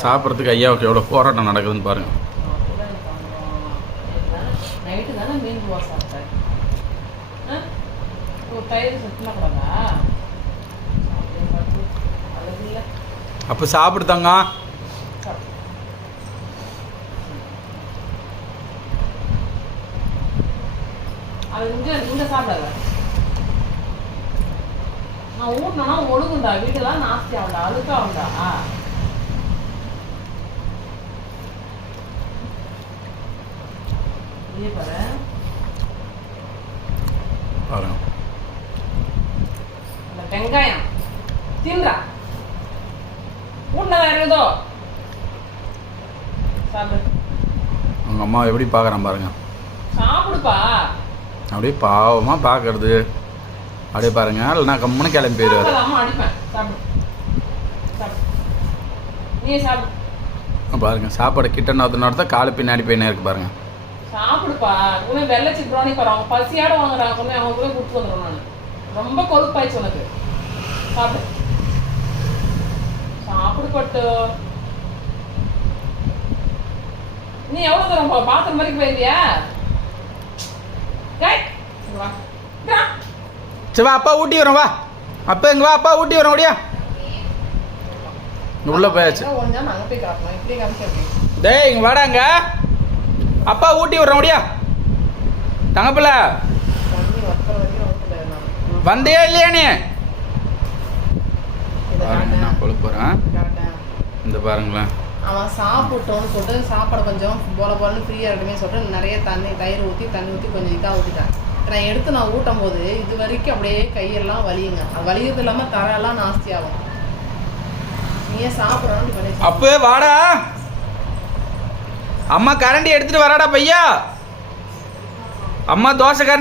சாப்பிட்றதுக்கு ஐயாவுக்கு எவ்வளோ போராட்டம் நடக்குதுன்னு பாருங்கள் நைட்டு தானே மீன் ஆ? இல்லை அப்போ சாப்பிடுதாங்க அது சாப்பிடாத நான் ஊட்டினா ஒழுகுண்டா வீடெல்லாம் நாஸ்தி ஆகுண்டா அழுக்கா உண்டா இதே பாரு பாருங்க வெங்காயம். தின்றா. அவங்க அம்மா எப்படி பார்க்குறான் பாருங்க. சாப்பிடுப்பா. அப்படியே பாவமாக பார்க்கறது. அப்படியே பாருங்க. இல்லைனா கம்முன்னு கிளம்பி போயிடுவார். பாருங்க. சாப்பாடு கிட்ட நோத்து நோத்த காலு பின்னாடி போயினே இருக்கு பாருங்க. சாப்பிடுப்பா. உடனே வெள்ளை சிப்ராணி பாரு. அவங்க பசியாட வாங்குறாங்க. உடனே அவங்க கூட கொடுத்து வந்துடும் நான். ரொம்ப கொழுப்பாயிடுச்சு உனக்கு. சாப்பிடு. சாப்பிடு பட்டு நீ எவ்வளோ தூரம் போ? பாத்ரூம் வரைக்கும் போயிருந்தியா. சரி வா அப்பா ஊட்டி வரோம் வா. அப்பா இங்கே வா அப்பா ஊட்டி வரோம் ஓடியா. உள்ளே போயாச்சு. டேய் இங்கே வாடாங்க அப்பா ஊட்டி விட்றோம் ஓடியா. தங்கப்பில்ல வந்தியா இல்லையா நீ. கொழுப்பு போகிறேன். இந்த பாருங்களேன். அவன் சாப்பிட்டோன்னு சொல்லிட்டு சாப்பாடு கொஞ்சம் போல போலன்னு ஃப்ரீயாக இருக்குமே சொல்லிட்டு நிறைய தண்ணி தயிர் ஊற்றி தண்ணி ஊற்றி கொஞ்சம் இதாக ஊற்றிட்டேன் நான் எடுத்து நான் ஊட்டும் போது இது வரைக்கும் அப்படியே கையெல்லாம் வலியுங்க. வலியது இல்லாமல் தரெல்லாம் நாஸ்தி ஆகும். நீயே சாப்பிட்றோன்னு அப்போ வாடா. அம்மா கரண்டி எடுத்துட்டு வராடா பையா. அம்மா தோசை கரண்டி